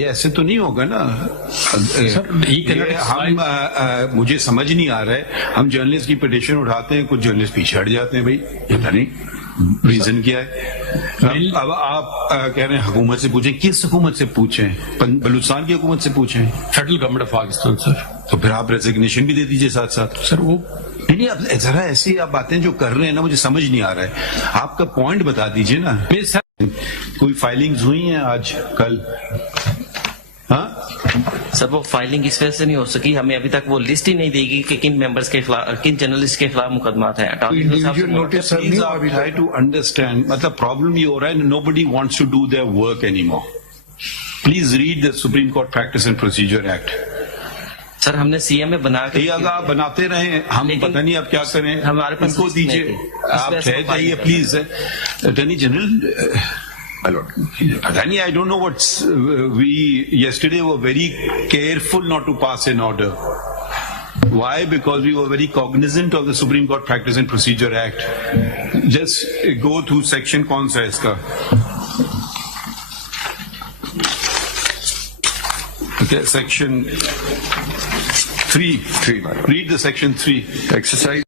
یہ ایسے تو نہیں ہوگا نا. ہم مجھے سمجھ نہیں آ رہا ہے, ہم جرنلسٹ کی پٹیشن اٹھاتے ہیں, کچھ جرنلسٹ پیچھے ہٹ جاتے ہیں. بھائی پتا نہیں ریزن کیا ہے. اب آپ کہہ رہے ہیں حکومت سے پوچھیں. کس حکومت سے پوچھیں؟ بلوچستان کی حکومت سے پوچھیں, فیڈرل گورنمنٹ آف پاکستان. سر تو پھر آپ ریزگنیشن بھی دے دیجیے ساتھ ساتھ. سر وہ نہیں, اب ذرا ایسی آپ باتیں جو کر رہے ہیں نا, مجھے سمجھ نہیں آ رہا ہے. آپ کا پوائنٹ بتا دیجیے نا. کوئی فائلنگز ہوئی ہیں آج کل؟ ہاں سر وہ فائلنگ اس وجہ سے نہیں ہو سکی, ہمیں ابھی تک وہ لسٹ ہی نہیں دے گی کہ کن ممبرس کے خلاف, کن جرنلسٹ کے خلاف مقدمات ہیں. ٹرائی ٹو انڈرسٹینڈ, مطلب پرابلم یہ ہو رہا ہے, nobody wants to do their work any more. Please read the Supreme Court practice and procedure act. Sir ہم نے سی ایم اے بنا کے آپ بناتے رہے, ہم پتہ نہیں آپ کیا کریں. ہمارے پاس کو دیجیے, آپ ٹھہر جائیے please. Attorney general, I don't know what we yesterday were very careful not to pass an order. Why? Because we were very cognizant of the Supreme Court Practice and Procedure Act. Just go through section kaun sa hai iska. Okay, section 3. Read the section 3. Exercise